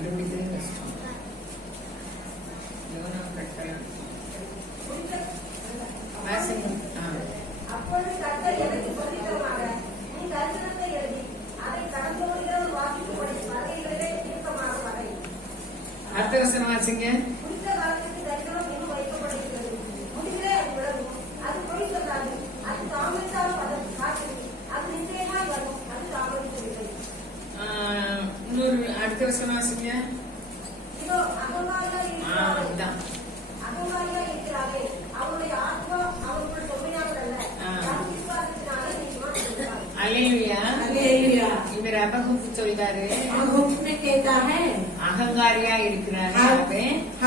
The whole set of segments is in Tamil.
கண்டுபிடிக்கிறது கஷ்டம். யோனா கட்டளை அப்பொழுது கர்த்தர் எனக்கு பிரதித்தரமாக, நீ தரிசனத்தை எழுதி அதை கடந்தோடுகிறவர் வாசிக்கும்படி வரைகளிலே தீர்க்கமாக வரை. அடுத்த வசனம் வாசிங்க. குறித்த காலத்துக்கு தரிசனம் இன்னும் வைக்கப்பட்டிருக்கிறது. முடிவிலே அது விலகும். அது பொய் சொல்லாது. அது தாமதித்தாலும் அதன் காற்று. அது நிச்சயமாய் வரும். அது தாமதிக்கவில்லை. இன்னொரு அடுத்த வசனம் வாசிங்க. இதோ அகங்காரியா இருக்கிறாரே, அவருடைய ஆத்மா அவருக்குள் தொன்மையானதல்ல. விசுவாசத்தினாலே நீ மாற்றிவிட்டாய். அல்லேலூயா. அல்லேலூயா. இவர் அபகுப் சொல்றாரு, अहूब में कहता है அகங்காரியா இருக்கிறாரு.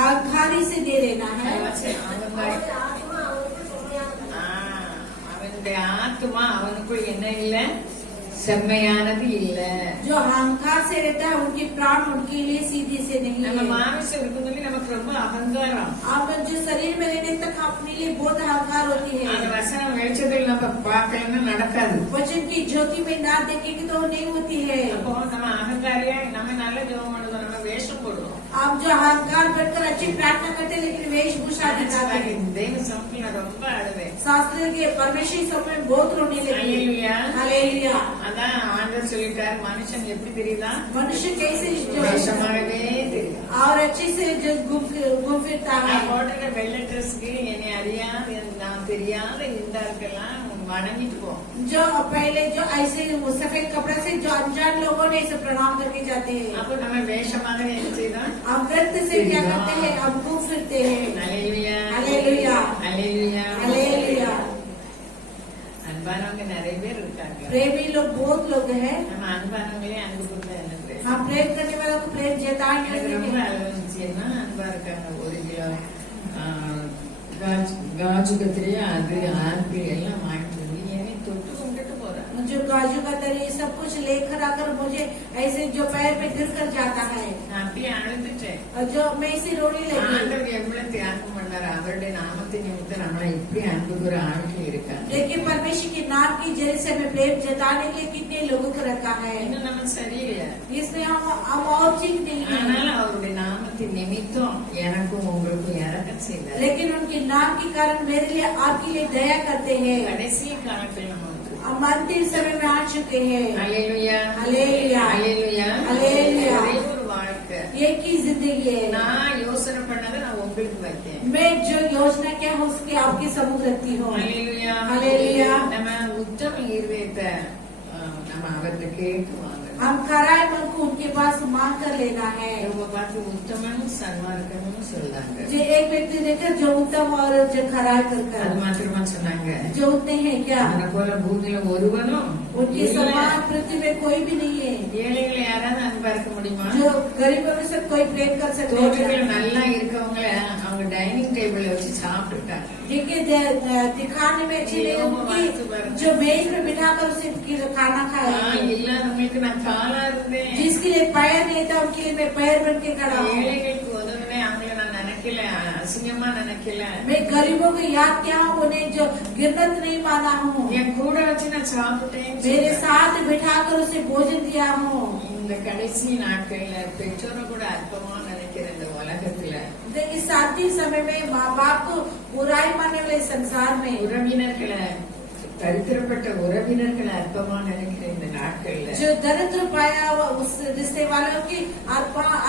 अहंकारी से दे लेना है. அகங்காரி. அவருடைய ஆத்மா அவருக்குள் தொன்மையானதல்ல. அவனுடைய ஆத்மா அவனுக்குள் என்ன இல்ல, செம்மையானது இல்ல. जो अहंकार से रहता है उनके प्राण उनके लिए सीधे से नहीं நம்ம है. மாமிசம் இருக்கும்போது நமக்கு ரொம்ப அகங்காரம். आप जो शरीर में रहने तक अपने लिए बहुत अहंकार होती அந்த है. வசனம் வெளிச்சத்தில் நம்ம பார்க்கலன்னா நடக்காது. वचन की ज्योति में ना देखेंगे तो नहीं होती है. அப்போ நம்ம அகங்காரியா நம்ம நல்ல ஜெபம் பண்ணுவோம், நம்ம வேஷம் போடுவோம். आप जो अहंकार बनकर अच्छी प्रार्थना करते हैं लेकिन वेशभूषा दिखाते हैं. தேவ சமூகத்துல நான் ரொம்ப அழுவேன். शास्त्र के परमेश्वर समय बहुत रोने लगे. அல்லேலூயா. हालेलुया. அதான் ஆண்டவர் சொல்லிட்டார், மனுஷன் எப்படி தெரியுதா, मनुष्य कैसे வேஷமாகவே தெரியும். और अच्छे से जो घूम फिरता है. நான் போடுற வெள்ளை ட்ரெஸ்க்கு என்னை அறியாத நான் தெரியாத இருந்தாருக்கெல்லாம் வணங்கிட்டு போவோம். जो पहले जो ऐसे सफेद कपड़े से जो अनजान लोगों ने इसे प्रणाम करके जाते हैं. அப்போ நம்ம வேஷமாக என்ன செய்தோம், हम व्रत से क्या करते हैं, हम घूम फिरते हैं. அல்லேலூயா. हालेलुया. அல்லேலூயா. हालेलुया. அன்பானவங்க நிறைய பேர் இருக்காங்க. प्रेमी लोग बहुत लोग हैं. நம்ம அன்பானவங்களே அன்பு கொடுத்தா என்ன பிரயோஜனம்? हम प्रेम करने वालों को प्रेम जताएंगे. எனக்கு ரொம்ப அழுந்துச்சுன்னா அன்பா இருக்காங்க. 1 கிலோ காஜு கத்திரி அது ஆப்பிள் எல்லாம் வாங்கிட்டு வந்து என்னை தொட்டு கொண்டுட்டு போறேன். जो काजू का तरी सब कुछ लेकर आकर मुझे ऐसे जो पैर पे गिर कर जाता है. நான் அப்படியே அழுதுட்டேன். और जो मैं इसे रोने लगी. ஆண்டவர் எவ்வளவு தியாகம் பண்ணாரு, அவருடைய நாமத்தை நிமித்தம் நம்மளை இப்படி அன்புக்குற ஆட்கள் இருக்காங்க. लेकिन परमेश्वर के नाम की जरिए से हमें प्रेम जताने के लिए कितने लोगों को रखा है. இன்னும் நம்ம சரியில்லை. इसमें हम और ठीक नहीं है. ஆனால அவருடைய நாமத்தின் நிமித்தம் எனக்கும் உங்களுக்கும் இறக்கம் செய்தார். लेकिन उनके नाम के कारण मेरे लिए आपके लिए दया करते हैं. கடைசி காலத்தில் நம்ம हम अंतिम समय में आ चुके हैं. அல்லேலூயா. हालेलुया. அல்லேலூயா. அல்லேலூயா. ஒரே ஒரு வாழ்க்கை. एक ही जिंदगी है. நான் யோசனை பண்ணதை நான் உங்களுக்கு வைத்தேன். मैं जो योजना क्या है उसके आपके समूह रखती हूँ. அல்லேலூயா. அல்லேலூயா. நம்ம உத்தம இருதயத்தை நம்ம அவர்கிட்ட கேட்டு வாங்க. हम खराय मन को उनके पास मांग कर लेना है. இவங்க பார்த்து உத்தமனும் சன்மார்க்கனும் சொல்றாங்க. जो एक व्यक्ति देखकर जो उत्तम और जो खराय कर அது மாத்திரமா சொன்னாங்க, जो उतने हैं क्या அவனை போல பூமியில ஒருவனும் उनके समान पृथ्वी में कोई भी नहीं है. ஏழைகளை யாராவது அன்பா இருக்க முடியுமா? जो गरीबों में से कोई प्रेम कर सकते தோட்டத்துல हैं. நல்லா இருக்கவங்கள அவங்க டைனிங் டேபிள்ல வச்சு சாப்பிட்டுட்டாங்க. जिनके दिखाने में अच्छी नहीं उनकी जो मेज में बिठाकर उसे खाना खाया. இல்லாதவங்களுக்கு நான் காலா இருந்தேன். जिसके लिए पैर नहीं था उनके लिए मैं पैर बन के खड़ा हूँ. ஏழைகளுக்கு உதவுனேன், அவங்கள நான் நினைக்கல, அசிங்கமா நினைக்கல. मैं गरीबों को याद किया हूँ, उन्हें जो गिरनत नहीं माना हूँ. என் கூட வச்சு நான் சாப்பிட்டேன். मेरे साथ बिठाकर उसे भोजन दिया हूँ. இந்த கடைசி நாட்கள்ல பெற்றோரை கூட அற்பமா நினைக்கிற இந்த உலகத்துல लेकिन साथी समय में माँ बाप को बुराई मानने वाले संसार में உறவினர்களை தரித்திரப்பட்ட உறவினர்களை அற்பமா நினைக்கிற இந்த நாட்கள்ல जो दरिद्र पाया हुआ उस रिश्ते वालों की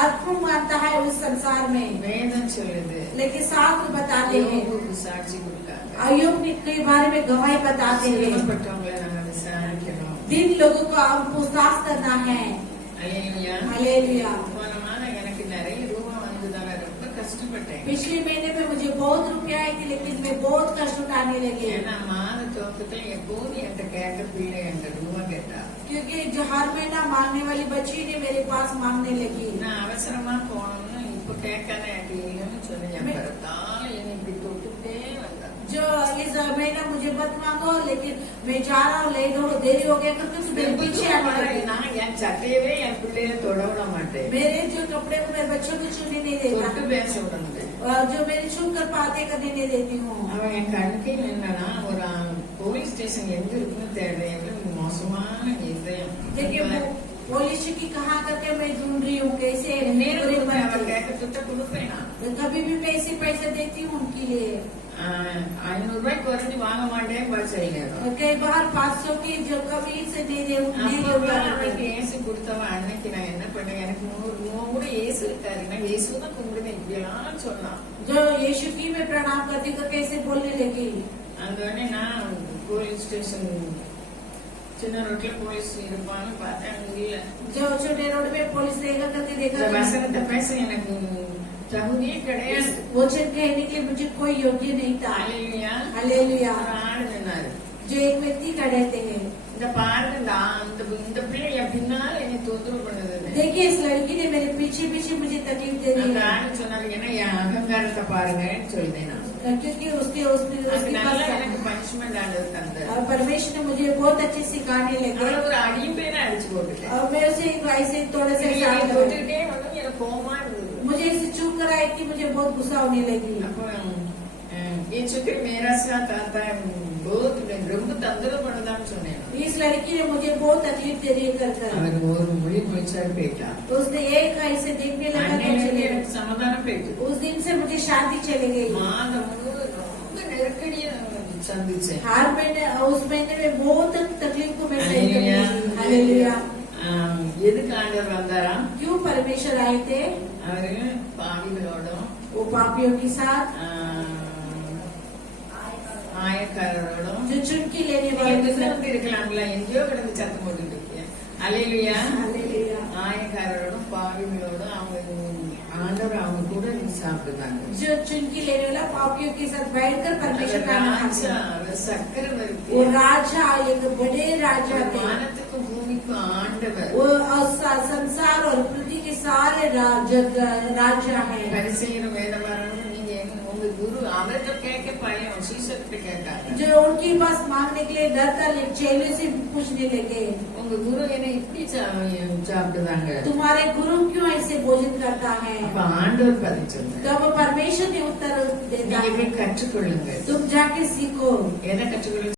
अर्थ मानता है उस संसार में. வேதம் சொல்லுது, लेकिन शास्त्र बताते हैं, யோபுக்கு சாட்சி கொடுத்தாங்க. अय्यूब के बारे में गवाही बताते हैं. சிரமப்பட்டவங்களை நம்ம விசாரிக்கணும். जिन लोगों को हम पूछताछ करना है. அல்லேலூயா. हालेलुया. போன மாதம் எனக்கு நிறைய ரூபா வந்ததால ரொம்ப கஷ்டப்பட்டேன். पिछले महीने में मुझे बहुत रुपया आई थी लेकिन मैं बहुत कष्ट उठाने लगी. ஏன்னா மாத துவக்கத்துல எப்போதும் என்கிட்ட கேட்க பிள்ளை என்கிட்ட ரூபா கேட்டா. क्योंकि जो हर महीना मांगने वाली बच्ची ने मेरे पास मांगने लगी. நான் அவசரமா போனோம்னு இப்ப கேட்காத எனக்கு இல்லைன்னு சொன்னேன். பிறத்தாலும் என்னை இப்படி தொட்டுட்டே வந்தா. जो इस महीना मुझे मत मांगो लेकिन मैं जा रहा हूँ, ले दो, देरी हो गया करके मेरे पीछे आने लगी. நான் என் சட்டையவே என் பிள்ளைய தொட விட மாட்டேன். मेरे जो कपड़े को मेरे बच्चों को छूने नहीं देता. தொட்டு பேச விடணும். जो मेरे छू कर पाते करने नहीं देती हूँ. அவன் என் கண்ணுக்கு என்னன்னா ஒரு போலீஸ் ஸ்டேஷன் எங்க இருக்குன்னு தேடுறேன். எவ்வளவு மோசமான இதயம். देखिए पुलिस की कहाँ करके मैं ढूंढ रही हूँ कैसे నేను पूरे కూడా month ఎవరు के। కేకతుంటే కుడిపోయినా कभी भी मैं ऐसे पैसे देती हूँ उनके लिए 500 ரூபாய்க்கு வரட்டி வாங்க மாட்டேன் பரிசையிலேரும் कई बार 500 की जो कभी से दे दे அப்பதான் அவனுக்கு ஏசு கொடுத்தவன் அன்னைக்கு நான் என்ன பண்ணேன் எனக்கு 100 ரூபா கூட ஏசு இருக்காரு நான் ஏசு தான் கும்பிடுவேன் இப்படியெல்லாம் சொன்னான் जो यीशु की मैं प्रणाम करती तो कैसे बोलने लगी அந்தோடனே நான் போலீஸ் ஸ்டேஷன் சின்ன ரோட்ல போலீஸ் இருப்பான்னு பார்த்தேன் அங்க இல்ல जो छोटे रोड पे पुलिस देखा करके இந்த देखा வசனத்தை பேச எனக்கு தகுதியே கிடையாது वचन कहने के लिए मुझे कोई योग्य नहीं था ஹalleluya हालेलुया ஒரு ஆள் நின்னாரு जो एक व्यक्ति खड़े थे இந்த பாருங்க இந்த பிள்ளை என் பின்னால என்னை தொந்தரவு பண்ணுதுன்னு देखिए इस लड़की ने मेरे पीछे पीछे मुझे तकलीफ दे दी அந்த है ஆள் சொன்னாரு ஏன்னா என் அகங்காரத்தை பாருங்கன்னு சொல்லிட்டேன் நான் क्योंकि उसके उसने அது उसके நல்லா पास எனக்கு பனிஷ்மெண்ட் ஆர்டர் தந்தாரு और परमेश्वर ने मुझे बहुत अच्छे सिखाने लगे அவளை ஒரு அடியும் பேரை அடிச்சு போட்டுட்டேன் और मैं उसे एक भाई से थोड़े से என்னை साथ लगाई। தொட்டுக்கிட்டே வந்து எனக்கு கோவமா இருந்தது मुझे इसे चूक कर आई थी मुझे बहुत गुस्सा होने लगी அப்போ ये छोकरी मेरा साथ आता है बहुत ரொம்ப தொந்தரவு பண்ணுதான்னு சொன்னேன் इस लड़की ने मुझे बहुत तकलीफ दे दी कर कर அவர் ஒரு மொழி முடிச்சாரு போயிட்டா तो उसने एक भाई से देखने लगा तो அன்னையில चले गए। எனக்கு சமாதானம் போயிட்டு उस दिन से मुझे शांति चली गई மாதம் முழுவதும் ரொம்ப நெருக்கடியை சந்திச்சேன் हर महीने उस महीने में बहुत तकलीफ को मैं सहन करती हालेलुया, थी। हालेलुया எதுக்கு ஆண்டவர் வந்தாரா क्यों परमेश्वर आए थे அவரு பாவிகளோடும் वो पापियों के साथ ஆயக்காரரோடும் जो चुटकी लेने நீங்க वालों के புதுசா साथ வந்து இருக்கலாம்ல எங்கேயோ கிடந்து சத்தம் போட்டுட்டு இருக்கீங்க அலையிலையா हालेलुया ஆயக்காரரோடும் பாவிகளோடும் அவங்க ஆண்டவர் அவங்க கூட இருந்து சாப்பிடுறாங்க जो चुटकी लेने वाला पापियों के साथ बैठकर परमेश्वर का नाम खाते हैं। அவர் சக்கரவர்த்தி वो राजा एक बड़े राजा थे வானத்துக்கும் பூமிக்கும் ஆண்டவர் वो संसार और पृथ्वी के सारे राजा है பரிசெயரும் வேதபாரனும் நீங்க உங்க குரு அவர்கிட்ட கேட்க பயம் சீசர்கிட்ட கேட்டாங்க जो उनके पास मांगने के लिए डरता चेले से पूछने लगे உங்க குரு என்ன இப்படி சாப்பிடுறாங்க तुम्हारे गुरु क्यों ऐसे भोजन करता है அப்ப ஆண்டவர் பதிச்சது तब परमेश्वर ने उत्तर देता நீங்க है போய் கற்றுக்கொள்ளுங்க तुम जाके सीखो எதை கற்றுக்கொள்ள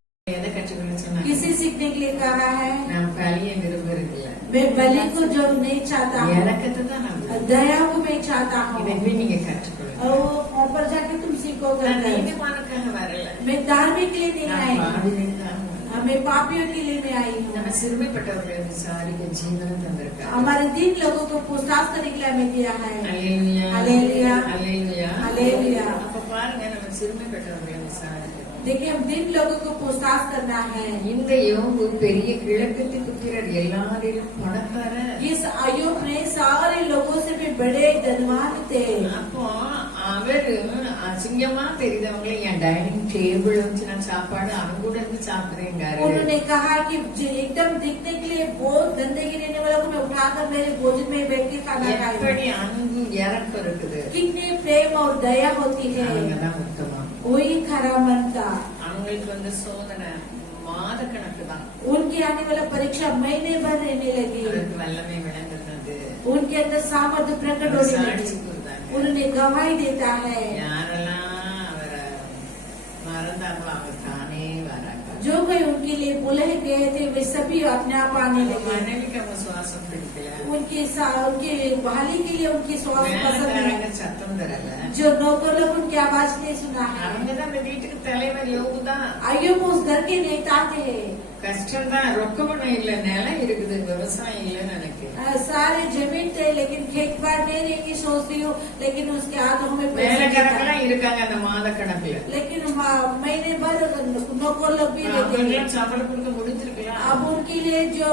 சொன்னாங்க किसे सीखने के लिए कहा है நான் பழிய விரும்புறதில்ல मैं बलि को जो नहीं चाहता हूँ இறக்கத்தை தான் நான் விரும்புறேன். दया को मैं चाहता இதை हूँ போய் நீங்க கற்றுக்கொள்ளுங்க और वहाँ पर जाके तुम सीखो நான் करके நீதிமானுக்காக வரல मैं धार्मिक के लिए नहीं நான் आई பாவிகளுக்காக வரேன். मैं पापियों के लिए मैं आई हूँ நம்ம சிறுமைப்பட்டவர்களை விசாரிக்க ஜீவனம் தந்திருக்காரு हमारे दिन लोगों को पूछताछ करने के लिए हमें दिया है அல்லேலூயா. அல்லேலூயா. அல்லேலூயா. அல்லேலூயா. அப்ப பாருங்க நம்ம சிறுமைப்பட்டவர்களை விசாரிக்கிறோம் देखिए हम दिन लोगों को पूछताछ करना है இந்த யோபு பெரிய கிழக்கத்து புத்திரர் எல்லாரிலும் பணக்காரர் इस अयुब ने सारे लोगों से भी बड़े धनवान थे அப்போ அவரு அசிங்கமா தெரிந்தவங்களை என் டைனிங் டேபிள் வச்சு நான் சாப்பாடு அவங்க கூட இருந்து சாப்பிடுறேங்காரு उन्होंने कहा कि जो एकदम दिखने के लिए बहुत गंदगी रहने वालों को मैं उठाकर मेरे भोजन में बैठ के खाना खाई எப்படி அன்பு இறக்கம் இருக்குது कितनी प्रेम और दया होती है அவங்கதான் உத்தமம் वही खरा मन था அவங்களுக்கு வந்து சோதனை மாத கணக்கு தான் उनकी आने वाला परीक्षा महीने भर रहने लगी அவருக்கு வல்லமை விளங்குறது उनके अंदर सामर्थ्य प्रकट அவர் होने சாட்சி लगी கொடுத்தாங்க उन्होंने गवाही देता है யாரெல்லாம் அவரை மறந்தாங்களோ அவர் தானே வராங்க जो कोई उनके लिए बुलाए गए थे वे सभी अपने आप आने लगे மனைவிக்கு அவங்க சுவாசம் பிடிக்கல उनके बहाली के लिए उनकी स्वास्थ्य पसंद வேலைக்காரங்க है சத்தம் தரல जो नौकर लोग उनकी आवाज नहीं सुना है அவங்கதான் அந்த வீட்டுக்கு தலைவர் யோகு தான் अयुब उस घर के नेता थे கஷ்டம் தான் ரொக்க பணம் இல்ல நிலம் இருக்குது விவசாயம் இல்லைன்னு நினைக்கிறேன் सारे जमीन थे लेकिन खेत बाड़ नहीं रहेगी सोचती हूँ लेकिन उसके हाथों में पैसे नहीं வேலைக்காரங்கெல்லாம் இருக்காங்க அந்த மாத கணக்குல था। लेकिन महीने भर नौकर लोग भी रहते हैं அவங்களும் சாப்பாடு கொடுக்க முடிஞ்சிருக்கலாம் अब उनके लिए जो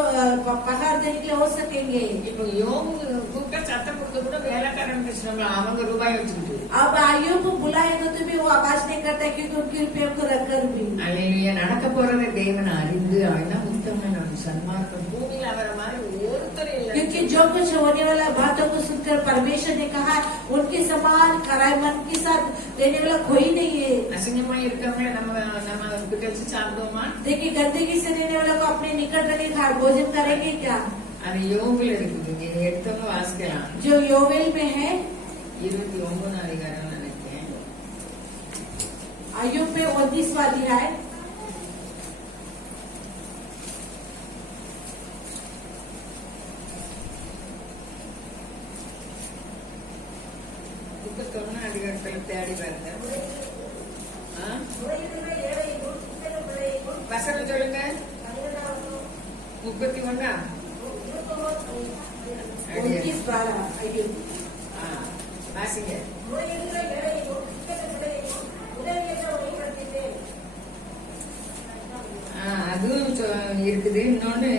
पगार देने के लिए हो सकेंगे இப்போ யோகு கூப்பிட்டா சத்தம் கொடுக்க கூட வேலைக்காரன் பேசுறாங்க அவங்க ரூபாய் வச்சுக்கிட்டு अब आयु को बुलाएगा तो भी वो आवाज नहीं करता क्योंकि उनकी रुपये को रखकर भी அல்லேலூயா. நடக்க போறதை தேவன் அறிந்து அவன் உத்தமன் அவன் சன்மார்க்கம் பூமியில் அவரை மாதிரி ஒருத்தர் இல்லை क्योंकि जो कुछ होने वाला बातों को सुनकर परमेश्वर ने कहा उनके समान कराए मन के साथ रहने वाला कोई नहीं है அசிங்கமா இருக்கவங்கள நம்ம கிட்ட வச்சு சாப்பிடுவோமா देखिए गंदगी से रहने वाला को अपने निकट रखे खा भोजन करेंगे क्या அது யோகுல இருக்குது எடுத்தவங்க வாசிக்கலாம் जो योवेल में है 29 அதிகாரம் நினைக்கிறேன் आयुब में 29वां अध्याय 31 அதிகாரத்துல தேடி பாருங்க. முறையிடுகிற ஏழைக்கும் இத்தனை பிள்ளைக்கும் வசனம் சொல்லுங்க. 31 29:12 अय्यूब। வாசிங்க. முறையிடுகிற ஏழைக்கும் இத்தனை பிள்ளைக்கும் உதவியற்ற ஒளிபடுத்திட்டேன். அதுவும் இருக்குது. இன்னொன்னு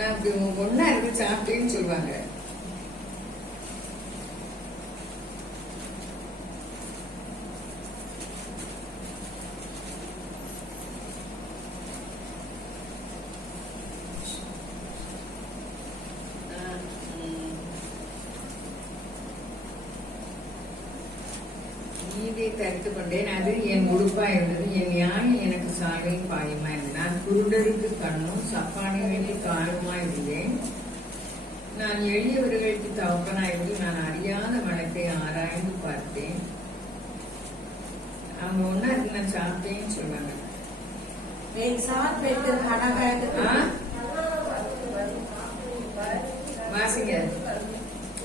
நமக்கு ஒன்னா இருக்கு சாப்பிட்டேன்னு சொல்லுவாங்க. நீதியை தரித்து கொண்டேன், அது என் உடுப்பா இருந்தது. என் நியாயம் எனக்கு சாலையும் பாயமா இருந்தது. நான் குருடருக்கு கண்ணும் சப்பானிகளுக்கு காலுமா இருந்தேன். நான் எளியவர்களுக்கு தவப்பனாயிருந்து நான் அறியாத வழக்கை ஆராய்ந்து பார்த்தேன். அவங்க ஒன்னா இருக்கு நான் சாப்பிட்டேன்னு சொல்லுவாங்க. एक साथ बैठकर खाना खाया करते வாசிங்க.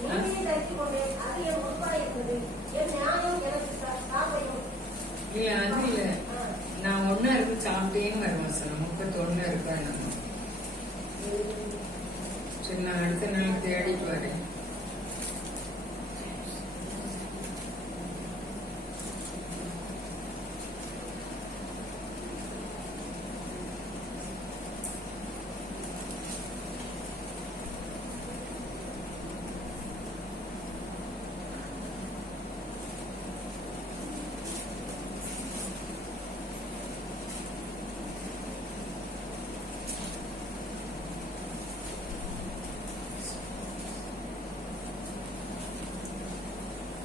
நீதியை தரித்துக் கொண்டேன், அது என் உறுப்பா இருந்தது. என் நியாயம் எனக்கு சாப்பையும். இல்ல அது இல்ல, நான் ஒன்னா இருக்கு சாப்பிட்டேன்னு வரும் வசனம். 31 இருக்கா நம்ம. சரி, நான் அடுத்த நாள் தேடி பாரு.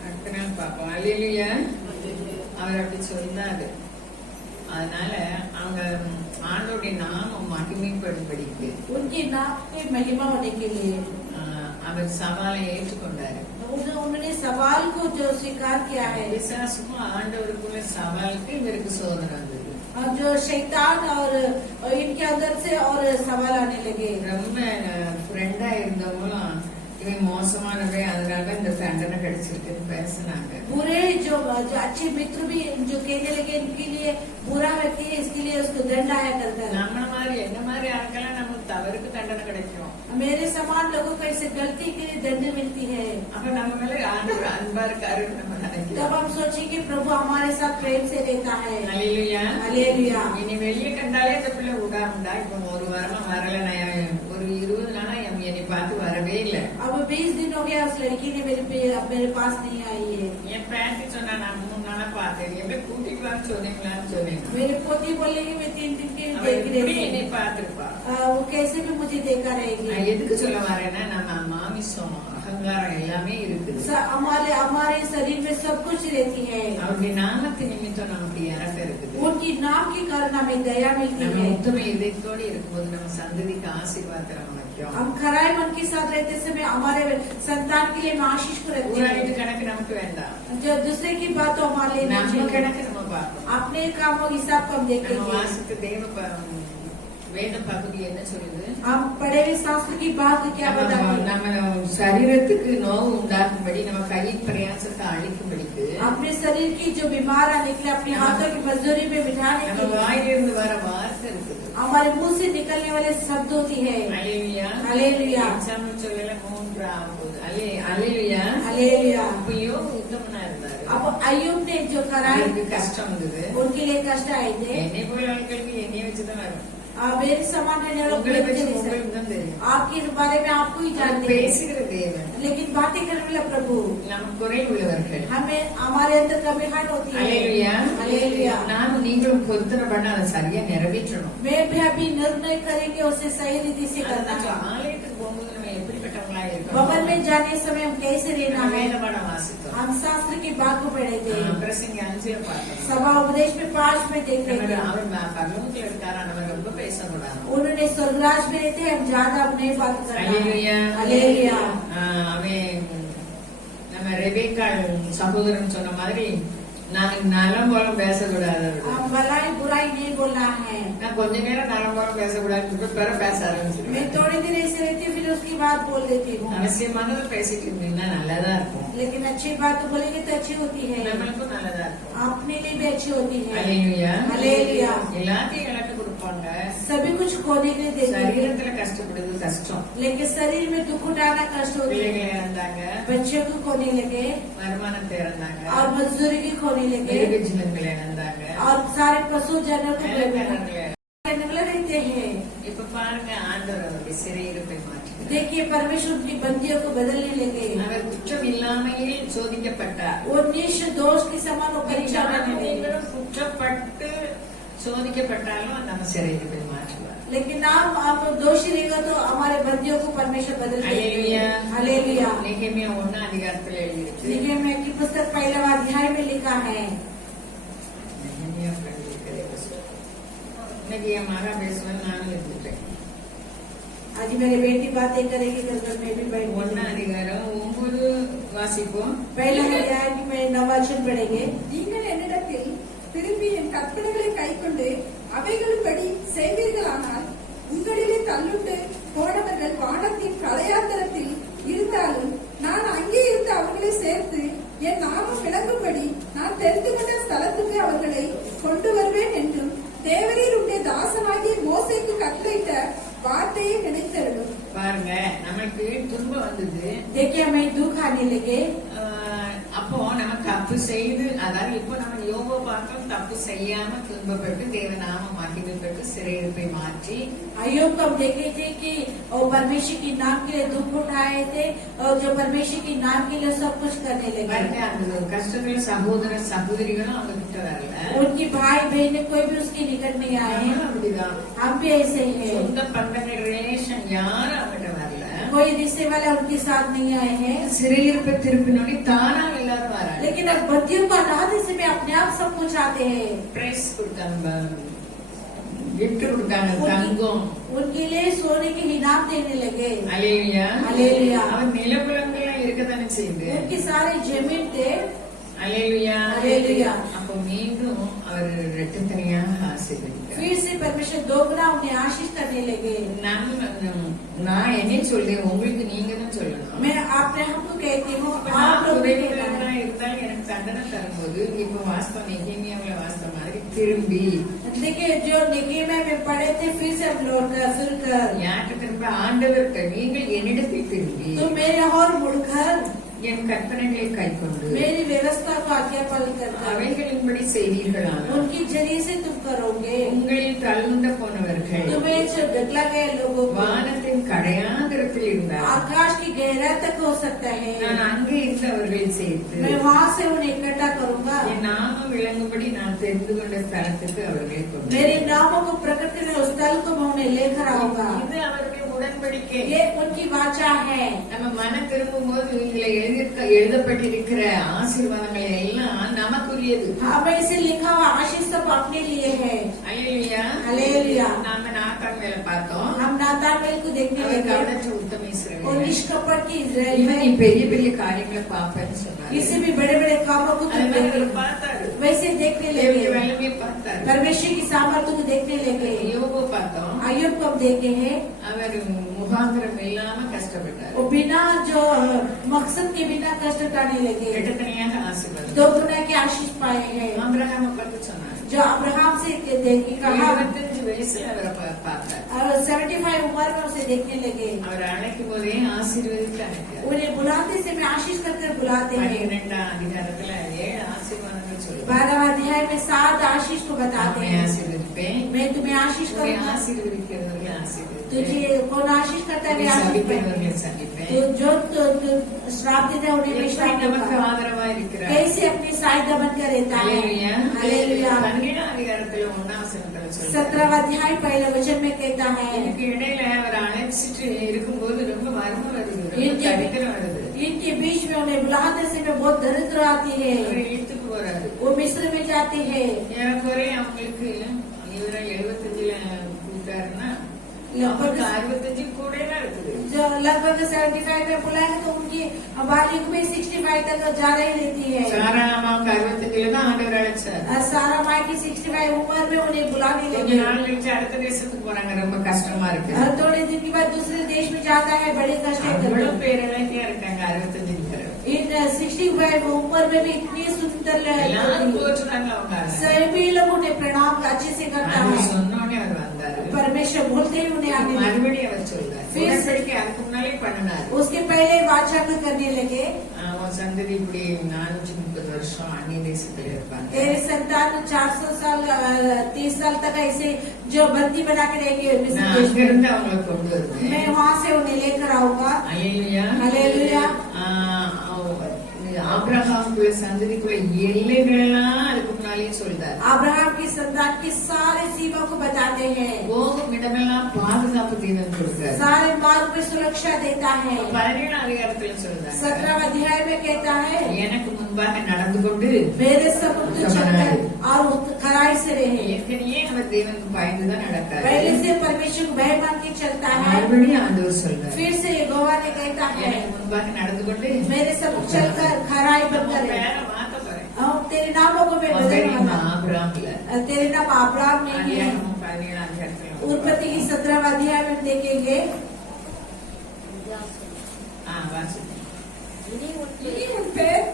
அடுத்த நாள் பார்ப்போம். அல்லேலூயா. அவர் அப்படி சொன்னாரு. அதனால அவங்க ஆண்டோடைய நாமம் மகிமைப்படும்படிக்கு उनके नाम की महिमा होने के लिए அவர் சவாலை ஏற்றுக்கொண்டாரு. उन्होंने सवाल को जो स्वीकार किया है, விசுவாசமும் ஆண்டவருக்குள்ள சவாலுக்கு இவருக்கு சோதனை வந்தது. और जो शैतान और इनके अंदर से और सवाल आने लगे। ரொம்ப ஃப்ரெண்டா இருந்தவங்களும் இவன் மோசமானவே, அதனால இந்த தண்டனை கிடைச்சிருக்குன்னு பேசினாங்க. बुरे जो अच्छे मित्र भी जो कहने लगे इनके लिए बुरा व्यक्ति है, इसके लिए उसको दंड आया करता है। நம்ம மாதிரி என்ன மாதிரி ஆட்கள்லாம் நமக்கு தவறுக்கு தண்டனை கிடைக்கும். मेरे समान लोगों को ऐसे गलती के लिए दंड मिलती है। அப்ப நம்ம மேல ஆண்டவர் அன்பா இருக்காருன்னு நம்ம तब நினைக்கிறோம். हम सोचे कि प्रभु हमारे साथ प्रेम से रहता है। அல்லேலூயா. हालेलुया। இனி வெளியே கண்டாலே இந்த பிள்ளை உடாமுண்டா. இப்ப ஒரு வாரமா வரல. நான் ஒரு 20 நாளா என்னை பார்த்து வரவே இல்லை. अब 20 दिन हो गया उस लड़की ने मेरे पास नहीं आई है। என் பேத்தி சொன்னா நான் 3 நாளா பார்த்தேன். எப்படி கூட்டிட்டு வர சொன்னீங்களான்னு சொன்னேன். मेरे पोती बोलेगी मैं 3 दिन के அவ देख எப்படி रही என்னை थी, பார்த்திருப்பா. वो कैसे भी मुझे देखा रहेगी। நான் எதுக்கு சொல்ல வரேன்னா நம்ம மாமிசம் அகங்காரம் எல்லாமே இருக்குது. हमारे शरीर में सब कुछ रहती है। அவருடைய நாமத்து நிமித்தம் நமக்கு இறக்கம் இருக்குது. उनकी नाम के कारण हमें दया मिलती நம்ம है। உத்தம இதயத்தோடு இருக்கும்போது நம்ம சந்ததிக்கு ஆசீர்வாதத்தை நம்ம வைக்கும். हम खराई मन के साथ रहते समय हमारे संतान के लिए हम आशीष को रखते ஊராயிட்டு हैं। கணக்கு நமக்கு வேண்டாம். जो दूसरे की बात तो हमारे लिए நம்ம नहीं है। கணக்கு நம்ம பார்க்கணும். अपने कामों के हिसाब को हम நம்ம देखेंगे। வாசித்த வேத பகுதி என்ன சொல்லுது? हम पढ़े हुए शास्त्र की बात क्या बताते हैं? நம்ம சரீரத்துக்கு நோவு உண்டாக்கும்படி நம்ம கையின் பிரயாசத்தை அழிக்கும்படிக்கு अपने शरीर की जो बीमार निकले अपने हाथों की मजदूरी में बिठाने நம்ம के लिए வாயிலிருந்து வர வார்த்தை இருக்குது. हमारे मुंह से निकलने वाले शब्द होती है। அல்லேலூயா. हालेलुया। எக்ஸாம்பிள் சொல்லல 3 ஆகுது. அல்லேலூயா. हालेलुया। அப்ப யோபு உத்தமனா இருந்தாரு. अब अय्यूब ने जो कराई அவருக்கு கஷ்டம் வந்தது. उनके लिए कष्ट आए थे। என்னை போல ஆட்களுக்கு என்னைய வச்சுதான் வரும். मेरे समान रहने वालों को உங்களை வச்சு नहीं உங்களுக்கு सकते। தான் தெரியும். आपके बारे में आपको ही जानते हैं, பேசுகிற தேவன் लेकिन बातें करने वाला प्रभु நம்ம குறை உள்ளவர்கள். हमें हमारे अंदर कमी हट होती है। அல்லேலூயா. हालेलुया। நானும் நீங்களும் பொருத்தனை பண்ண அதை சரியா நிறைவேற்றணும். मैं भी अभी निर्णय करेंगे उसे सही रीति से करना है। ஆலயத்துக்கு போகும்போது நம்ம எப்படிப்பட்டவங்களா இருக்கணும்? भवन में जाने समय हम कैसे रहना है? வேத பாடம் வாசித்தோம். हम शास्त्र की बात को पढ़े थे, பிரசங்கி 5 பார்த்தோம். सभा उपदेश में 5 में देखे थे। அவர் பரலோகத்தில் இருக்காரு. நம்ம ரொம்ப பேசக்கூடாது. उन्होंने स्वर्गराज में रहते हैं, हम ज्यादा अब नहीं बात करना। அல்லேலூயா. हालेलुया। அவன் நம்ம ரெபேக்காள் சகோதரன் சொன்ன மாதிரி நான் நலம் போல பேசக்கூடாது அவரு. भलाई बुराई नहीं बोलना है। நான் கொஞ்ச நேரம் நலம் போல பேசக்கூடாதுன்னு பிற பேச ஆரம்பிச்சிருவேன். मैं थोड़ी देर ऐसे रहती हूँ, फिर उसकी बात बोल देती हूँ। அவசியமானதை பேசிட்டு இருந்தீங்கன்னா நல்லதா இருக்கும். लेकिन अच्छी बात तो बोलेंगे तो अच्छी होती है, நம்மளுக்கும் நல்லதா இருக்கும். अपने लिए भी अच्छी होती है। அல்லேலூயா. हालेलुया। எல்லாத்தையும் இழக்க கொடுப்பாங்க. सभी कुछ खोने के लिए देते हैं, சரீரத்துல கஷ்டப்படுறது கஷ்டம். लेकिन शरीर में दुख उठाना कष्ट होती பிள்ளைகளை है। இறந்தாங்க, बच्चों को खोने लगे வருமானத்தை இறந்தாங்க, और मजदूरी की खोने लगे மிருக ஜீவன்களை இழந்தாங்க, और सारे पशु जानवर को நிலக்கடன்களை निकले रहते हैं। இப்ப பாருங்க ஆண்டவர் அவருடைய சிறையிருப்பை மாற்றினார். देखिए परमेश्वर उनकी बंदियों को बदलने लगे। அவர் குற்றம் இல்லாமையில் சோதிக்கப்பட்டார். वो निर्दोष के समान वो परीक्षा करने लगे। நீங்களும் குற்றப்பட்டு சோதிக்கப்பட்டாலும் நம்ம சிறையிருப்பை மாற்றுவார். लेकिन आप दोषी रहेगा तो हमारे बंदियों को परमेश्वर बदल அல்லேலூயா. हालेलुया। நெகேமியா 1 அதிகாரத்துல எழுதியிருக்கு. नehemiया की पुस्तक 1 अध्याय में लिखा है। நெகேமியா படிக்கிறதே கஷ்டம். இன்னைக்கு என் மகா பேசுவேன், நானும் இருந்துட்டேன். आज मेरी बेटी बातें करेगी, घर में भी बैठ 1 அதிகாரம் 9 வாசிப்போம். 1 अध्याय में 9 वचन पढ़ेंगे। நீங்கள் என்னிடத்தில் திரும்பி என் கற்பனைகளை கைக்கொண்டு அவைகளின்படி செய்வீர்களானால் உங்களிலே தள்ளுண்டு போனவர்கள் வானத்தின் கலையாந்தரத்தில் இருந்தாலும் நான் அங்கே இருந்து அவர்களை சேர்த்து என் நாமம் விளங்கும்படி நான் தெரிந்து கொண்ட ஸ்தலத்துக்கு அவர்களை கொண்டு வருவேன் என்றும் தேவரீர் உடைய தாசனாகிய மோசேக்கு கட்டளையிட்ட வார்த்தையை நினைத்தருளும். பாருங்க, நமக்கு துன்பம் வந்தது. देखिए हमें दुख आने लगे। அப்போ நம்ம தப்பு செய்து, அதாவது இப்போ நம்ம யோகோ பார்த்தோம், தப்பு செய்யாம துன்பப்பட்டு தேவநாம மகிமைப்பட்டு சிறையிருப்பை மாற்றி अय्यूब को हम देखे थे कि वो परमेश्वर की नाम के लिए दुख उठाए थे और जो परमेश्वर की नाम के लिए सब कुछ करने लगे। பாருங்க, அந்த கஷ்டத்துல சகோதர சகோதரிகளும் அவங்க கிட்ட வரல. उनकी भाई बहन कोई भी उसके निकट नहीं आए हैं। நம்மளும் அப்படிதான். हम भी ऐसे ही हैं। சொந்த பந்தங்க ரிலேஷன் யாரும் அவங்ககிட்ட வரல. कोई रिश्ते वाले उनके साथ नहीं आए हैं। சிறையிருப்பை திருப்பினோடனே தானா எல்லாரும் வராங்க. लेकिन अब बंदियों को हटाने से भी अपने आप सब कुछ आते हैं। பிரைஸ் கொடுத்தாங்க, கிஃப்ட் கொடுத்தாங்க, தங்கம். उनके लिए सोने के इनाम देने लगे। அல்லேலூயா. அல்லேலூயா. அவன் நிலப்புலங்கள்லாம் இருக்கத்தானே செய்யுது. उनकी सारे जमीन थे। அல்லேலூயா. அல்லேலூயா. அப்போ மீண்டும் அவர் ரெட்டத்தனியாக ஆசீர்வதித்தார். फिर से परमेश्वर दोगुना उन्हें आशीष करने लगे। நான் என்ன சொல்றேன், உங்களுக்கு நீங்க தான் சொல்லணும். मैं अपने हमको कहती हूँ, இப்ப आप நான் लोग भी குறைவுகளா कहना है। இருந்தாலும் எனக்கு தண்டனை தரும்போது இப்ப வாஸ்தவம் நெகேமியாவுல வாஸ்தவ மாதிரி திரும்பி देखिए जो निगेमिया में पढ़े थे, फिर से हम लौट कर फिर कर யார்கிட்ட திரும்ப ஆண்டவர்கிட்ட நீங்கள் என்னிடத்தில் திரும்பி तो मेरे और मुड़कर என் கற்பனைகளை கை கொண்டு मेरी व्यवस्था को आज्ञा पालन करता है। அவைகளின்படி செய்வீர்களானால் उनकी जरिए से तुम करोगे। உங்களில் தள்ளுண்ட போனவர்கள் तुम्हें जो डगला गए लोगों को வானத்தின் கடையாந்திரத்தில் இருந்தார். आकाश की गहराई तक हो सकता है। நான் அங்கே இருந்து அவர்களை சேர்த்து मैं वहाँ से उन्हें इकट्ठा करूंगा। என் நாமம் விளங்கும்படி நான் தெரிந்து கொண்ட ஸ்தலத்துக்கு அவர்களை கொண்டு मेरे नामों को प्रकट करने उस स्थल को मैं उन्हें लेकर आऊंगा। இது அவருடைய उடன்படிக்கை. ये उनकी वाचा है। நம்ம மனம் திரும்பும் போது இதுல எழுதப்பட்டிருக்கிற ஆசீர்வாதங்கள் எல்லாம் நமக்குரியது. हमें इसे लिखा हुआ आशीष सब अपने लिए है। அல்லேலூயா. हालेलुया। நாம நாத்தான் மேல பார்த்தோம். हम नातानवेल को देखने அவர் लगे கவனற்ற உத்தம और இஸ்ரவேலன். निष्कपट की इजराइल இவன் है। நீ பெரிய பெரிய காரியங்களை பார்ப்பேன்னு சொன்னாரு. इससे भी बड़े बड़े कामों को அது तुम மாதிரி அவர் देखेंगे। பார்த்தாரு. वैसे देखने தேவனுடைய लगे, வல்லமையை பார்த்தாரு. परमेश्वर की सामर्थ्य को देखने लगे। யோபு பார்த்தோம். अय्यूब को हम देखे हैं, அவர் முகாந்திரம் இல்லாம கஷ்டப்பட்டார். वो बिना जो मकसद के बिना कष्ट उठाने लगे, இரட்டத்தனையாக ஆசீர்வாதம். दो गुना के आशीष पाए हैं। ஆபிரகாமை பார்த்து சொன்னார். जो अब्राहम से देखी कहा 25 வயசுல அவரை பார்த்தார். और 75 उम्र में उसे देखने लगे। அவர் அழைக்கும் போதே ஆசீர்வதித்து அழைத்தார். उन्हें बुलाते से मैं आशीष करके बुलाते हैं। 12ஆம் அதிகாரத்துல 7 ஆசீர்வாதங்கள் சொல்லுவார். 12 अध्याय में 7 आशीष को बताते உன்னை हैं। ஆசீர்வதிப்பேன். मैं तुम्हें आशीष உன்னை करूंगा। ஆசீர்வதிக்கிறவர்களை ஆசீர்வதிப்பேன். तुझे कौन आशीष करता है, உன்னை मैं आशीष करूंगा। சபிக்கிறவர்களை சபிப்பேன். तो जो श्राप देता है उन्हें मैं எப்படி श्राप நமக்கு दूंगा। ஆதரவா இருக்கிறார். कैसे अपनी सहायता बनकर रहता है। அல்லேலூயா. हालेलुया। 12ஆம் அதிகாரத்துல 1ஆம் வசனத்துல சொல்லுவார். 17 अध्याय 1 वचन में कहता है, இதுக்கு இடையில அவர் அழைச்சிட்டு இருக்கும்போது ரொம்ப வறுமை வருது, ரொம்ப இங்கே- தரித்திரம் வருது. इनके बीच में उन्हें बुलाते समय बहुत दरिद्र आती है। அவர் இழுத்துக்கு போறாரு. वो मिस्र में जाती है। ஏறக்குறைய அவங்களுக்கு இவரை 75ல கூப்பிட்டாருன்னா लगभग 65 கூட தான் இருக்குது. जो लगभग 75 में बुलाएंगे तो उनकी बालिग में 65 तक जा रही रहती है। சாரா அம்மாவுக்கு 65 தான் ஆண்டவர் அழைச்சார். सारा माँ की 65 उम्र में उन्हें बुलाने கொஞ்ச लगे। நாள் கழிச்சு அடுத்த தேசத்துக்கு போறாங்க. ரொம்ப கஷ்டமா இருக்கு. थोड़े दिन के बाद दूसरे देश में जाता है, बड़े कष्ट அவ்வளவு பேர் இளைஞரா இருக்காங்க 65 பேர். इन 65 उम्र में भी इतनी सुंदर எல்லாரும் போச்சுறாங்க அவங்க. सभी लोगों ने प्रणाम अच्छे से करता அது है। சொன்னோனே அவர் வந்தாரு. परमेश्वर बोलते ही उन्हें आगे மறுபடியும் அவர் சொல்றாரு. फिर உடன்படிக்கை அதுக்கு முன்னாலே பண்ணினார். उसके पहले वाचा करने लगे। அவன் சந்ததி இப்படி 430 வருஷம் அந்நிய தேசத்துல இருப்பாங்க. तेरे संतान 400 साल 30 साल तक ऐसे जो बंदी बना के रहेंगे मिस्र நான் देश அங்க में। இருந்து அவங்களை கொண்டு வருவேன். मैं वहाँ से उन्हें लेकर आऊंगा। அல்லேலூயா. हालेलुया। ஆபிரகாமுக்குள்ள சந்ததிக்குள்ள எல்லைகளெல்லாம் அதுக்கு முன்னாலேயே சொல்றாரு. अब्राहम की संतान की सारे सीमा को बताते हैं, போகும் இடமெல்லாம் பாதுகாப்பு தீனம் கொடுக்கிறார். सारे मार्ग में सुरक्षा देता है। 17 அதிகாரத்துல சொல்றாரு. 17 अध्याय में कहता है, எனக்கு முன்பாக நடந்து கொண்டு मेरे समुद्र चलकर और खराई से रहे। ஏற்கனவே அவர் தேவனுக்கு பயந்துதான் நடக்காரு. पहले से परमेश्वर को भय मान के चलता है। மறுபடியும் ஆண்டவர் சொல்றாரு. फिर से यहोवा ने कहता है, எனக்கு முன்பாக நடந்து கொண்டு मेरे समुद्र चलकर खराई बनकर रहे। வேற மாத்த போறேன். और तेरे नामों को मैं உன் பேரு बदलूंगा। ஆபிரகாம் இல்ல. तेरे नाम अब्राहम नहीं है। ஆதியாகமம் 17 அதிகாரத்துல उत्पत्ति की 17 अध्याय में देखेंगे। வாசிங்க. இனி உன் பேர்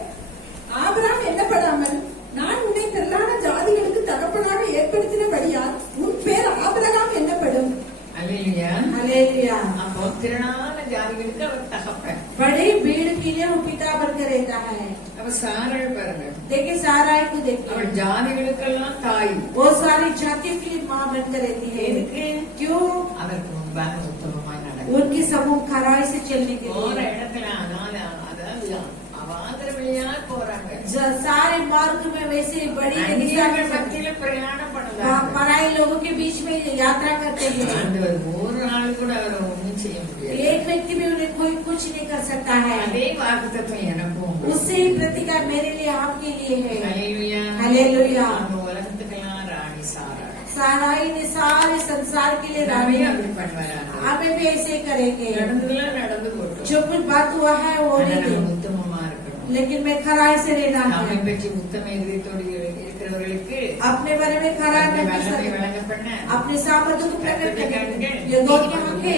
ஆபிரகாம் என்னப்படாமல் நான் உன்னை திரளான ஜாதிகளுக்கு தகப்பனாக ஏற்படுத்தினபடியால் உன் பேர் ஆபிரகாம் என்னப்படும். அல்லேலூயா. हालेलुया। அப்போ திரளான ஜாதிகளுக்கு அவர் தகப்பன். बड़ी भीड़ के लिए वो पिता बनकर रहता है। அப்ப சாராள் பாருங்க. देखिए साराई को देखिए, அவள் ஜாதிகளுக்கெல்லாம் தாய். वो सारी जातियों के लिए माँ बनकर रहती है। எதுக்கு? क्यों? அதற்கு முன்பாக உத்தமமாய் நடக்கும். उनकी समूह खराई से चलने के போற लिए இடத்துல அதாவது அவாந்தர வழியா போறாங்க. सारे मार्ग में वैसे बड़ी அந்நியர்கள் மத்தியில பிரயாணம் பண்ணுறாங்க. पराई लोगों के बीच में यात्रा करते हैं। ஆண்டவர் ஒரு நாள் கூட அவரை ஒண்ணும் செய்ய முடியாது. एक व्यक्ति भी उन्हें कोई कुछ नहीं कर सकता है। அதே வாக்குத்தத்தம் எனக்கும் உண்டு. उससे ही प्रतिकार मेरे लिए आपके लिए है। அல்லேலூயா. हालेलुया। நம்ம உலகத்துக்கெல்லாம் ராணி சாராள். साराई ने सारे संसार के लिए रानी நிறைய அப்படி பண்ணுவாரு. हमें भी ऐसे ही करेंगे। நடந்ததுலாம் நடந்து போட்டோம். जो कुछ बात हुआ है वो ஆனா नहीं நம்ம है, உத்தமமா இருக்கணும். लेकिन मैं खराई से रहना நம்மை है। பற்றி உத்தம இதயத்தோடு இருக்கிறவர்களுக்கு अपने बारे में खराई அந்த में வல்லமை வழங்கப்பட்ட अपने सामर्थ्य को प्रकट करने ये दोनों यहाँ के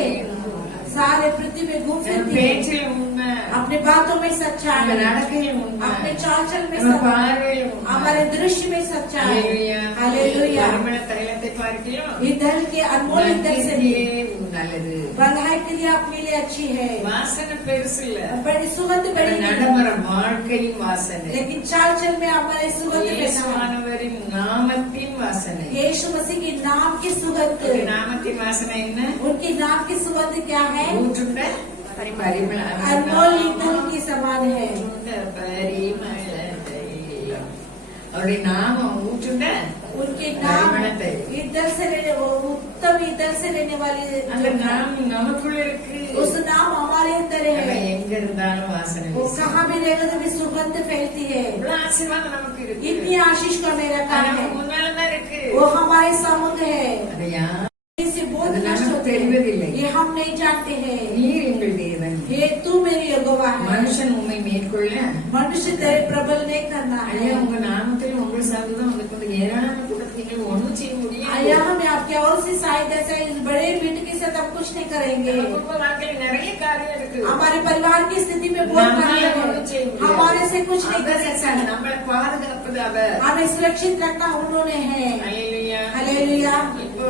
सारे पृथ्वी में घूम நம்ம सकते हैं। பேச்சில் உண்மை, अपने बातों में सच्चाई, நம்ம நடக்கையில் உண்மை, अपने चाल चल में நம்ம सच्चाई, பார்வையில் உண்மை. हमारे दृश्य में सच्चाई। அல்லேலூயா. हालेलुया। பரிமள தைலத்தை பார்க்கிலும் ईंधन के अनमोल ईंधन से भी நற்கிரியே நல்லது. बढ़ाई के लिए अपने लिए अच्छी है। வாசனை பெருசு இல்ல, बड़ी सुगंध बड़ी नहीं, நடைமுற வாழ்க்கையின் வாசனை, लेकिन चाल चल में हमारे सुगंध लेना है। இயேசுவானவரின் நாமத்தின் வாசனை. यीशु मसीह के नाम की सुगंध। இந்த நாமத்தின் வாசனை என்ன? उनके नाम की सुगंध क्या है? ஊற்றுண்ட பரிமள अनमोल ईंधन की समान है। ஊற்றுண்ட பரிமள தைலம். அவருடைய நாமம் ஊற்றுண்ட उनके नाम பரிமள தைலம். इधर से रहने वो उत्तम इधर से रहने वाले அந்த நாம நமக்குள்ள இருக்கு. उस नाम हमारे अंदर நம்ம है। எங்க இருந்தாலும் வாசனை वो வீசும். कहाँ भी रहेगा तो भी सुगंध फैलती है। இவ்வளவு ஆசீர்வாதம் நமக்கு இருக்கு. इतनी आशीष का मेरा काम நமக்கு है, முன்னாலதான் இருக்கு. वो हमारे सामने है। அதை யார் इससे बहुत அது नष्ट நமக்கு होते हैं, தெரிவதில்லை. ये हम नहीं जानते हैं। நீர் எங்கள் தேவன். ये तू मेरी यहोवा है। மனுஷன் உண்மை மேற்கொள்ள मनुष्य तेरे प्रबल नहीं करना है। ஐயா உங்க நாமத்தில் உங்கள் சார்ந்துதான் உங்களுக்கு வந்து ஏராளமான கூட்டத்தை ஒண்ணும் செய்ய முடியும். आया हमें आपके और से सहायता से इस बड़े भीड़ के साथ हम कुछ नहीं करेंगे। நம்ம குடும்ப வாழ்க்கையில் நிறைய காரியம் இருக்கு. हमारे परिवार की स्थिति में बहुत நம்மால कार्य ஒண்ணும் செய்ய है, முடியாது. हमारे से कुछ नहीं कर அவரே सकता। நம்மளை பாதுகாப்பது அவர். हमें सुरक्षित रखना उन्होंने है। அல்லேலூயா. हालेलुया। இப்போ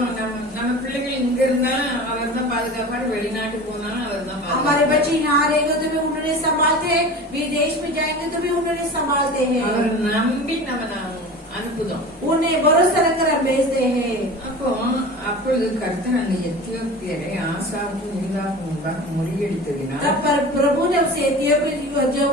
நம்ம பிள்ளைகள் இங்க இருந்தாலும் அவர் தான் பாதுகாப்பாரு, வெளிநாட்டு போனாலும் அவர் தான் हमारे பாதுகாப்பாரு. बच्चे यहाँ रहेंगे तो भी उन्होंने संभालते हैं, विदेश में जाएंगे तो भी उन्होंने संभालते हैं। அவர் நம்பி நம்ம அனுப்புதோம். उन्हें भरोसा रखकर हम भेजते हैं। அப்பொழுது கர்த்தர் அந்த எத்தியோப்பியரை ஆசாவுக்கு யூதாவுக்கு முன்பாக முறியடித்ததினால் तब पर प्रभु ने उसे एथियोपिया जो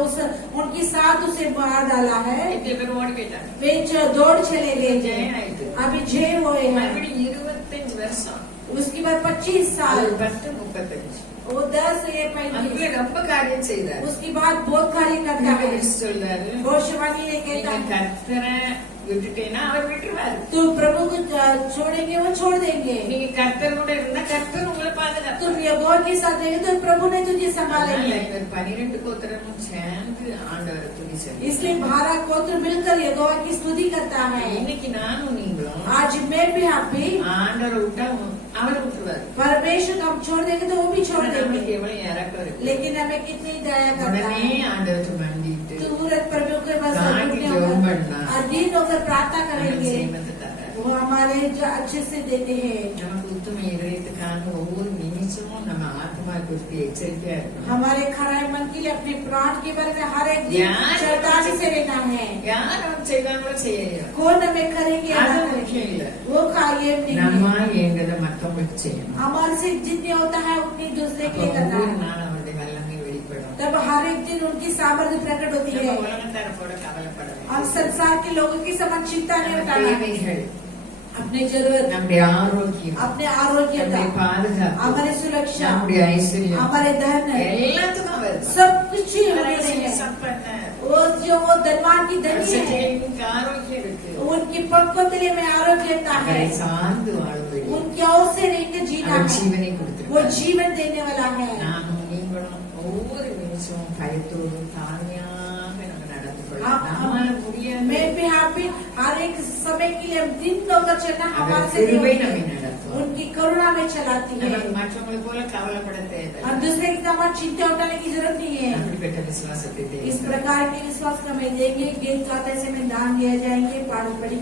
उनकी साथ उसे मार डाला है, எத்தியோப்பியர் ஓடி போயிட்டாங்க. वे जो दौड़ चले गए थे, ஜெயம் ஆயிடுச்சு. अभी जय हुए हैं। மறுபடியும் 25 வருஷம் उसके बाद 25 साल 10-35 वो 10 ये அதுக்குள்ள 35 ரொம்ப காரியம் செய்தார். उसके बाद बहुत कार्य करता है। இயேசு சொல்றாரு, भविष्यवाणी ये कहता நீங்க है கர்த்தரை விட்டுட்டேன்னா அவர் விட்டுருவாரு. तो प्रभु को छोड़ेंगे वो छोड़ देंगे। நீங்க கர்த்தரோட இருந்தா கர்த்தர் உங்களை பாதுகாப்பார். तुम यहोवा के साथ रहेंगे तो प्रभु ने तुझे அதனால संभालेंगे। இவர் 12 கோத்திரமும் சேர்ந்து ஆண்டவரை துதி செலுத்துறாங்க. इसलिए 12 गोत्र मिलकर यहोवा की स्तुति करता है। இன்னைக்கு நானும் நீங்களும் आज मैं भी आप भी ஆண்டவரை விட்டா அவரை விட்டுருவாரு. परमेश्वर को हम छोड़ देंगे तो वो भी छोड़ நமக்கு देंगे। எவ்வளவு இறக்கம் இருக்கு. लेकिन हमें कितनी दया करता உடனே है। ஆண்டவருக்கு மண்டிட்டு तुरंत प्रभु के पास தாண்டி झुकने ஜெபம் होकर பண்ணா अधीन होकर प्रार्थना நமக்கு करेंगे। செய்வது தராரு. वो हमारे जो अच्छे से देते हैं। நமக்கு உத்தம இதயத்துக்காக ஒவ்வொரு நிமிஷமும் நம்ம ஆத்மா குறித்து எச்சரிக்கையா இருக்கணும். हमारे खराय मन के लिए अपने प्राण के बारे में हर एक दिन यार, चेतावनी से रहना है। யார் அவன் செய்தாங்களோ செய்யணும். कौन हमें करेंगे या அது ना முக்கியம் இல்ல. करेंगे, वो कार्य नहीं நம்ம है। எங்கதை மத்தவங்களுக்கு செய்யணும். हमारे से जितने होता है उतनी दूसरे के அப்ப लिए करना ஒவ்வொரு है। நாள் அவருடைய வல்லமை வெளிப்படும். तब हर एक दिन उनकी सामर्थ्य प्रकट होती நம்ம है। உலகத்தாரப்போட கவலைப்பட हम संसार के लोगों की समान चिंता नहीं उठाना है। தேவைகள், अपनी जरूरत, நம்முடைய ஆரோக்கியம், अपने आरोग्यता, நம்முடைய பாதுகாப்பு, हमारी सुरक्षा, நம்முடைய ஐஸ்வர்யம் हमारे धन, எல்லாத்துக்கும் அவர் सब कुछ ही होने हैं। சம்பன்னர். वो जो वो धनवान की धनी है, சத்தியங்களுக்கு ஆரோக்கியம் இருக்கு. उनकी पक्वतले में आरोग्यता है। அவரை சார்ந்து வாழும்படி उनकी ओर से रहकर जीना அவர் है। ஜீவனை वो கொடுத்திருக்கிறார். जीवन देने वाला है। நானும் நீங்களும் ஒவ்வொரு நிமிஷமும் பயத்தோடும் தாழ்மையாக நம்ம நடந்து கொள்ளலாம். ஆமா. நம்மால முடியாது. मैं भी हैप्पी हर एक समय के लिए हम दिन होकर चलना हमारे से नहीं கிருபை होती நம்மை है। நடத்தும். उनकी करुणा में चलाती है। நமக்கு மற்றவங்களை போல கவலைப்பட தேவை. और दूसरे की समान चिंता उठाने की जरूरत नहीं है। அப்படிப்பட்ட விசுவாசத்தை इस தேவை. प्रकार के विश्वास का हमें देंगे गीत गाते समय दान दिए जाएंगे पाठ पढ़ी